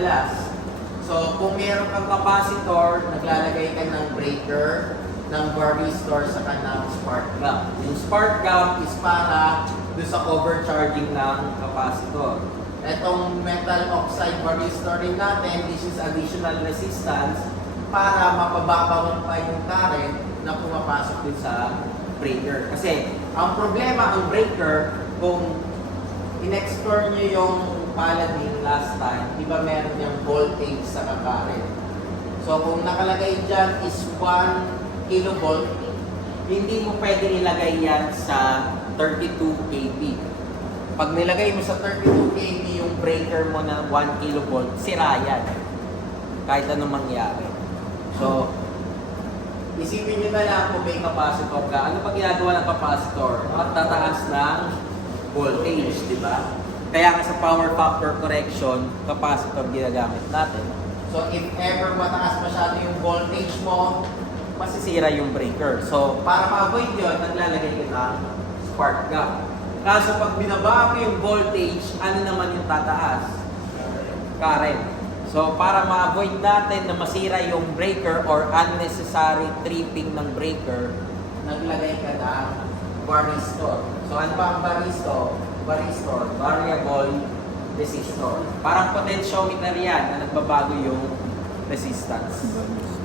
madalas. So, kung meron kang capacitor, naglalagay ka ng breaker, ng varistor sa kanang spark gap. Yung spark gap is para doon sa overcharging ng capacitor. Etong metal oxide varistor rin natin, this is additional resistance para mapababawan pa yung current na pumapasok din sa breaker. Kasi, ang problema, ang breaker, kung in-explore nyo yung Paladin last time, di ba meron yung voltage sa current? So, kung nakalagay dyan is 1 kilovolt, hindi mo pwede ilagay yan sa 32 kV. Pag nilagay mo sa 32 kV yung breaker mo na 1 kilovolt, sira yan. Kahit anong mangyari. So, isipin nyo na lang kung may capacitor ka. Ano pa ginagawa ng capacitor? Magtataas ng voltage, di ba? Kaya nga sa power factor correction, capacitor ginagamit natin. So, if ever mataas masyado yung voltage mo, masisira yung breaker. So, para ma-avoid yun, naglalagay ka ng spark gap. Kaso pag binaba mo yung voltage, ano naman yung tataas? Current. So, para ma-avoid natin na masira yung breaker or unnecessary tripping ng breaker, naglagay ka ng varistor. So, ano ba ang varistor? Varistor, variable resistor. Parang potentiometer yan na nagbabago yung resistance.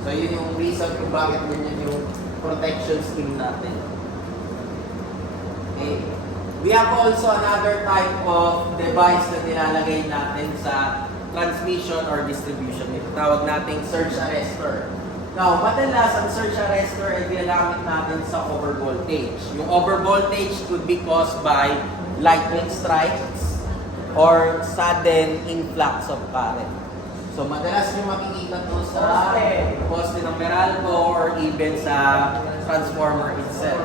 So, yun yung reason kung bakit ganyan yung protection scheme natin. Okay. We have also another type of device na nilalagay natin sa transmission or distribution. Ito tawag nating surge arrestor. Now, madalas ang surge arrestor ay ginagamit natin sa overvoltage. Yung overvoltage could be caused by lightning strikes or sudden influx of current. So, madalas nyo makikita to sa poste ng Meralco or even sa transformer itself.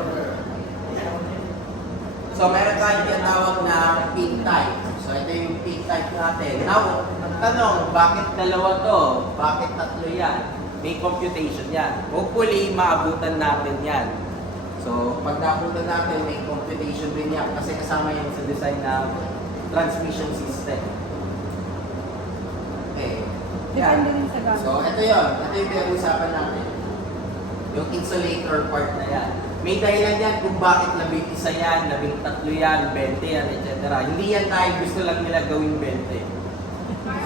So, meron tayong tinatawag na peak type. So, ito yung peak type natin. Now, ang tanong, bakit dalawa to? Bakit tatlo yan? May computation yan. Hopefully, maabutan natin yan. So, pag naabutan natin, may computation din yan kasi kasama yan sa design ng transmission system. Okay. Depende din sa gamit. So, ito yun. Ito yung pinag-usapan natin. Yung insulator part na yan. May dahilan yan kung bakit 11 yan, 13 yan, 20 yan, etc. Hindi yan dahil gusto lang nila gawing 20.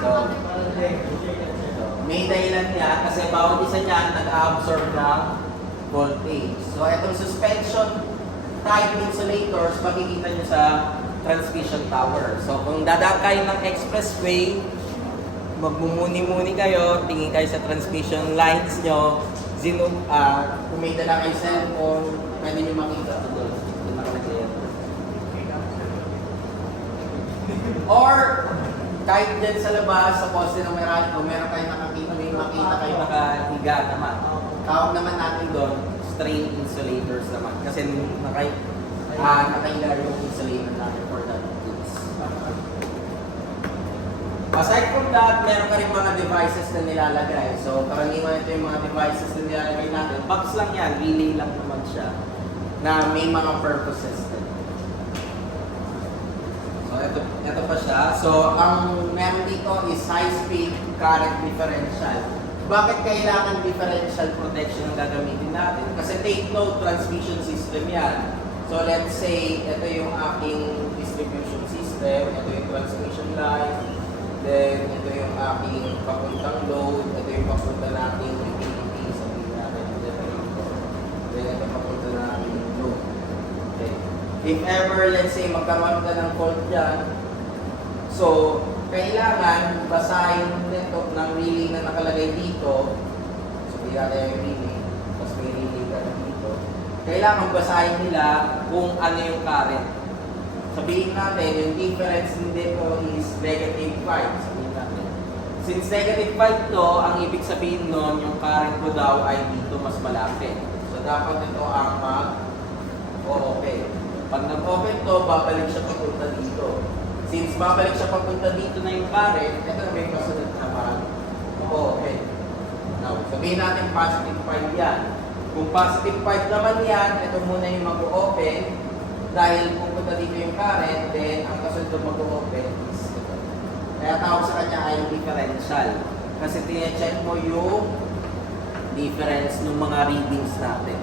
So, may dahilan yan kasi bawat isa niyan nag-absorb ng voltage. So, itong suspension type insulators, makikita nyo sa transmission tower. So, kung dadaan kayo ng expressway, magmumuni-muni kayo, tingin kayo sa transmission lines nyo, kung may dala kayo cellphone, pwede nyo makita ito doon. Or, kahit dyan sa labas, sa poste ng Meralco, meron kayo nakakita, may makita kayo nakahiga naman. Tawag naman natin doon, strain insulators naman. Kasi nakahiga yung insulator natin for that case. Aside from that, meron ka rin mga devices na nilalagay. So, karaniwan ito yung mga devices na nilalagay natin. Box lang yan, relay lang naman siya, na may mga purposes din. So, ito pa siya. So, ang meron dito is high-speed current differential. Bakit kailangan differential protection ang gagamitin natin? Kasi take note, transmission system yan. So, let's say, ito yung aking distribution system, ito yung transmission line, then, ito yung aking papuntang load, ito yung papunta natin utility, sabihin natin, then ito papunta natin load. Okay. If ever, let's say, magkaroon ka ng fault dyan, so, kailangan basahin nito ng relay na nakalagay dito, sabihin natin yung relay, tapos may relay ka dito, kailangan basahin nila kung ano yung current. Sabihin natin, yung difference dito is negative 5. Sabihin natin. Since negative 5 to, ang ibig sabihin nun, yung current ko daw ay dito mas malapit. So, dapat ito ang mag-o-open. Pag nag-open to, babalik siya papunta dito. Since babalik siya papunta dito na yung current, ito na may kasunod na mag-o-open. Now, sabihin natin positive 5 yan. Kung positive 5 naman yan, ito muna yung mag-o-open. Dahil pupunta dito yung current, then ang kasunod mag-open is ito. Kaya tawag sa kanya ay differential. Kasi tine-check mo yung difference ng mga readings natin.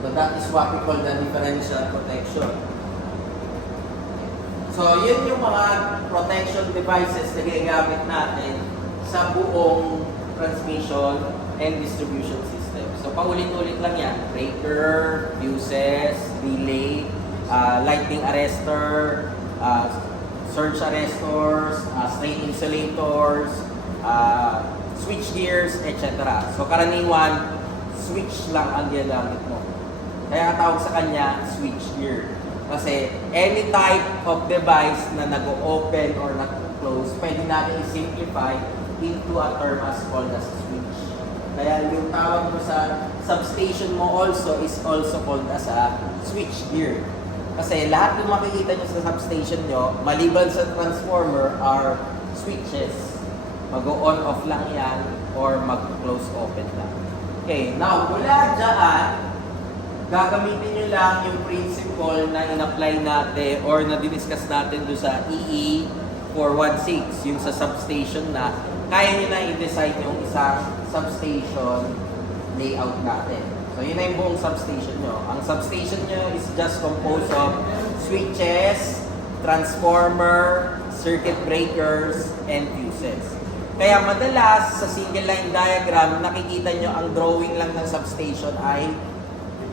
So that is what we call the differential protection. So yun yung mga protection devices na ginagamit natin sa buong transmission and distribution system. So paulit-ulit lang yan. Breaker, fuses, relay, lightning arrestor, surge arrestors, strain insulators, switch gears, etc. So karaniwan, switch lang ang ginagamit mo. Kaya tawag sa kanya switch gear. Kasi any type of device na nag-open or nag-close, pwede natin i-simplify into a term as called as switch. Kaya yung tawag mo sa substation mo also is also called as a switch gear. Kasi lahat ng makikita nyo sa substation nyo, maliban sa transformer, are switches. Mag-on off lang yan or mag-close open lang. Okay, now mula dyan, gagamitin nyo lang yung principle na in-apply natin or na diniscuss natin doon sa EE 416, yung sa substation na kaya nyo na i-design yung isang substation layout natin. So yun na yung buong substation nyo. Ang substation nyo is just composed of switches, transformer, circuit breakers, and fuses. Kaya madalas sa single line diagram, nakikita nyo ang drawing lang ng substation ay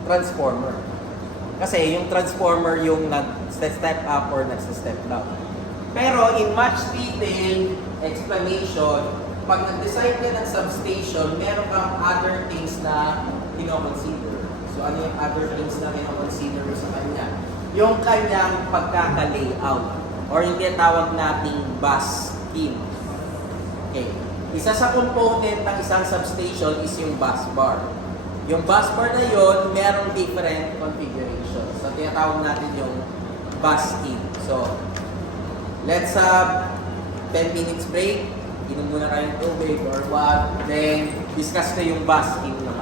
transformer. Kasi yung transformer yung nag-step up or nag-step down. Pero in much detail explanation, pag nag-design ka ng substation, meron kang other things na kino-consider. So ano yung other things na kino-consider sa kanya? Yung kanyang pagkaka-layout or yung tinatawag nating bus scheme. Okay. Isa sa component ng isang substation is yung bus bar. Yung bus bar na yon, merong different configurations. So, tinatawag natin yung bus scheme. So, let's have 10 minutes break. Inom muna kayong tubig or what. Then, discuss ko yung bus scheme naman.